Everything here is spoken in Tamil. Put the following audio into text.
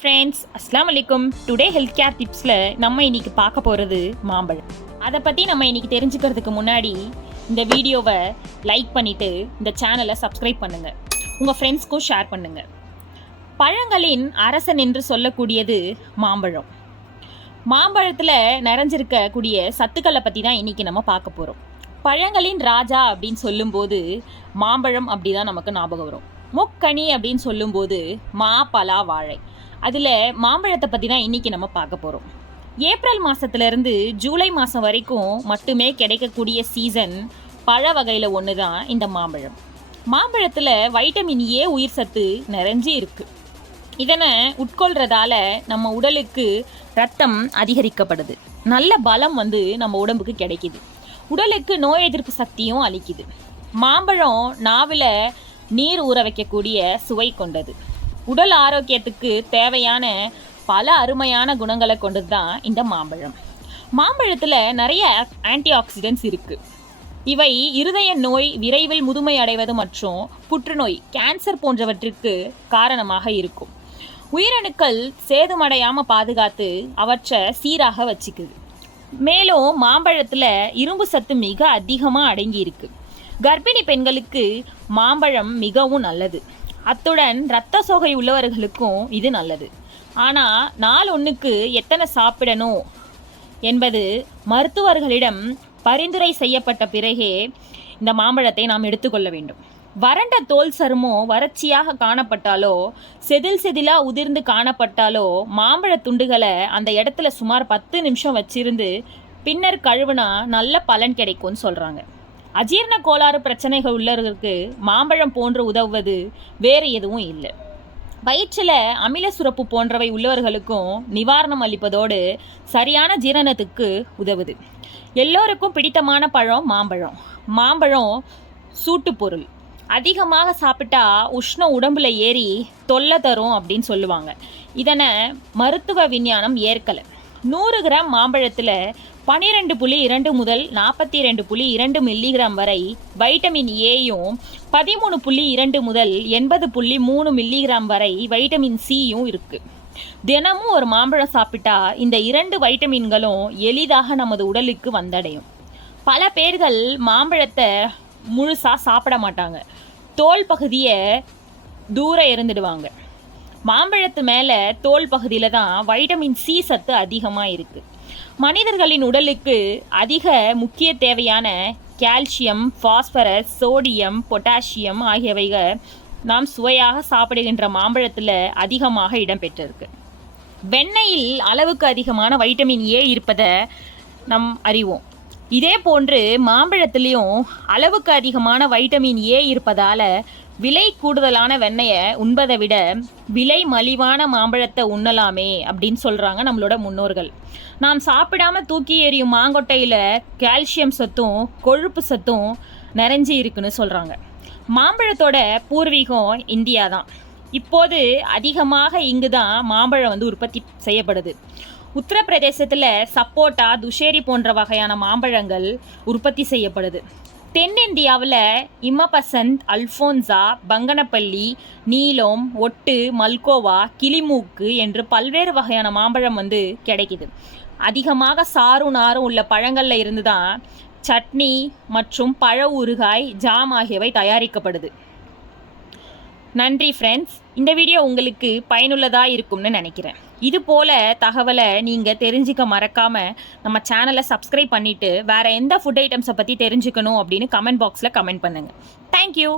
ஃப்ரெண்ட்ஸ், அஸ்ஸலாமு அலைக்கும். டுடே ஹெல்த் கேர் டிப்ஸில் நம்ம இன்னைக்கு பார்க்க போகிறது மாம்பழம். அதை பற்றி நம்ம இன்னைக்கு தெரிஞ்சுக்கிறதுக்கு முன்னாடி இந்த வீடியோவை லைக் பண்ணிவிட்டு இந்த சேனலை சப்ஸ்கிரைப் பண்ணுங்கள், உங்கள் ஃப்ரெண்ட்ஸ்க்கும் ஷேர் பண்ணுங்கள். பழங்களின் அரசன் என்று சொல்லக்கூடியது மாம்பழம். மாம்பழத்தில் நிறைஞ்சிருக்கக்கூடிய சத்துக்களை பற்றி தான் இன்றைக்கி நம்ம பார்க்க போகிறோம். பழங்களின் ராஜா அப்படின்னு சொல்லும்போது மாம்பழம் அப்படி தான் நமக்கு ஞாபகம் வரும். முக்கனி அப்படின்னு சொல்லும்போது மா, பலா, வாழை. அதில் மாம்பழத்தை பற்றி தான் இன்றைக்கி நம்ம பார்க்க போகிறோம். ஏப்ரல் மாதத்துலேருந்து ஜூலை மாதம் வரைக்கும் மட்டுமே கிடைக்கக்கூடிய சீசன் பழ வகையில் ஒன்று தான் இந்த மாம்பழம். மாம்பழத்தில் வைட்டமின் ஏ உயிர் சத்து நிறைஞ்சி இருக்குது. இதனை உட்கொள்கிறதால நம்ம உடலுக்கு ரத்தம் அதிகரிக்கப்படுது, நல்ல பலம் நம்ம உடம்புக்கு கிடைக்கிது, உடலுக்கு நோய் எதிர்ப்பு சக்தியும் அளிக்குது. மாம்பழம் நாவில் நீர் ஊற வைக்கக்கூடிய சுவை கொண்டது. உடல் ஆரோக்கியத்துக்கு தேவையான பல அருமையான குணங்களை கொண்டது தான் இந்த மாம்பழம். மாம்பழத்தில் நிறைய ஆன்டி ஆக்சிடென்ட்ஸ் இருக்குது. இவை இருதய நோய், விரைவில் முதுமை அடைவது மற்றும் புற்றுநோய், கேன்சர் போன்றவற்றிற்கு காரணமாக இருக்கும். உயிரணுக்கள் சேதமடையாமல் பாதுகாத்து அவற்றை சீராக வச்சுக்குது. மேலும் மாம்பழத்தில் இரும்பு சத்து மிக அதிகமாக அடங்கி இருக்குது. கர்ப்பிணி பெண்களுக்கு மாம்பழம் மிகவும் நல்லது. அத்துடன் இரத்த சோகை உள்ளவர்களுக்கும் இது நல்லது. ஆனால் நாள் ஒன்றுக்கு எத்தனை சாப்பிடணும் என்பது மருத்துவர்களிடம் பரிந்துரை செய்யப்பட்ட பிறகே இந்த மாம்பழத்தை நாம் எடுத்துக்கொள்ள வேண்டும். வறண்ட தோல் சருமம் வறட்சியாக காணப்பட்டாலோ, செதில் செதிலாக உதிர்ந்து காணப்பட்டாலோ மாம்பழ துண்டுகளை அந்த இடத்துல சுமார் 10 நிமிஷம் வச்சிருந்து பின்னர் கழுவுனா நல்ல பலன் கிடைக்கும்னு சொல்கிறாங்க. அஜீரண கோளாறு பிரச்சனைகள் உள்ளவர்களுக்கு மாம்பழம் போன்று உதவுவது வேறு எதுவும் இல்லை. வயிற்றில் அமில சுரப்பு போன்றவை உள்ளவர்களுக்கும் நிவாரணம் அளிப்பதோடு சரியான ஜீரணத்துக்கு உதவுது. எல்லோருக்கும் பிடித்தமான பழம் மாம்பழம். மாம்பழம் சூட்டு பொருள். அதிகமாக சாப்பிட்டா உஷ்ணம் உடம்புல ஏறி தொல்லை தரும் அப்படின்னு சொல்லுவாங்க. இதனை மருத்துவ விஞ்ஞானம் ஏற்கலை. 100 கிராம் மாம்பழத்தில் 12.2 முதல் 42.2 மில்லிகிராம் வரை வைட்டமின் ஏயும் 13.2 முதல் 80.3 மில்லிகிராம் வரை வைட்டமின் சியும் இருக்குது. தினமும் ஒரு மாம்பழம் சாப்பிட்டா இந்த 2 வைட்டமின்களும் எளிதாக நமது உடலுக்கு வந்தடையும். பல பேர்கள் மாம்பழத்தை முழுசாக சாப்பிட மாட்டாங்க, தோல் பகுதியை தூரம் இருந்துடுவாங்க. மாம்பழத்து மேலே தோல் பகுதியில் தான் வைட்டமின் சி சத்து அதிகமாக இருக்குது. மனிதர்களின் உடலுக்கு அதிக முக்கிய தேவையான கால்சியம், பாஸ்பரஸ், சோடியம், பொட்டாசியம் ஆகியவைகள் நாம் சுவையாக சாப்பிடுகின்ற மாம்பழத்தில் அதிகமாக இடம்பெற்றிருக்கு. வெண்ணெயில் அளவுக்கு அதிகமான வைட்டமின் ஏ இருப்பதை நாம் அறிவோம். இதே போன்று மாம்பழத்துலேயும் அளவுக்கு அதிகமான வைட்டமின் ஏ இருப்பதால் விலை கூடுதலான வெண்ணெயை உண்பதை விட விலை மலிவான மாம்பழத்தை உண்ணலாமே அப்படின்னு சொல்கிறாங்க நம்மளோட முன்னோர்கள். நாம் சாப்பிடாமல் தூக்கி எறியும் மாங்கொட்டையில் கால்சியம் சத்தும் கொழுப்பு சத்தும் நிறைஞ்சி இருக்குன்னு சொல்கிறாங்க. மாம்பழத்தோட பூர்வீகம் இந்தியா தான். இப்போது அதிகமாக இங்கு தான் மாம்பழம் உற்பத்தி செய்யப்படுது. உத்தரப்பிரதேசத்தில் சப்போட்டா, துஷேரி போன்ற வகையான மாம்பழங்கள் உற்பத்தி செய்யப்படுது. தென்னிந்தியாவில் இமபசந்த், அல்ஃபோன்சா, பங்கனப்பள்ளி, நீலம், ஒட்டு, மல்கோவா, கிளிமூக்கு என்று பல்வேறு வகையான மாம்பழம் கிடைக்குது. அதிகமாக சாரும் நாரும் உள்ள பழங்களில் இருந்து தான் சட்னி மற்றும் பழ ஊறுகாய், ஜாம் ஆகியவை தயாரிக்கப்படுது. நன்றி ஃப்ரெண்ட்ஸ், இந்த வீடியோ உங்களுக்கு பயனுள்ளதாக இருக்கும்னு நினைக்கிறேன். இது போல் தகவலை நீங்கள் தெரிஞ்சுக்க மறக்காமல் நம்ம சேனலை சப்ஸ்கிரைப் பண்ணிவிட்டு வேறு எந்த ஃபுட் ஐட்டம்ஸை பற்றி தெரிஞ்சுக்கணும் அப்படின்னு கமெண்ட் பாக்ஸில் கமெண்ட் பண்ணுங்கள். தேங்க்யூ.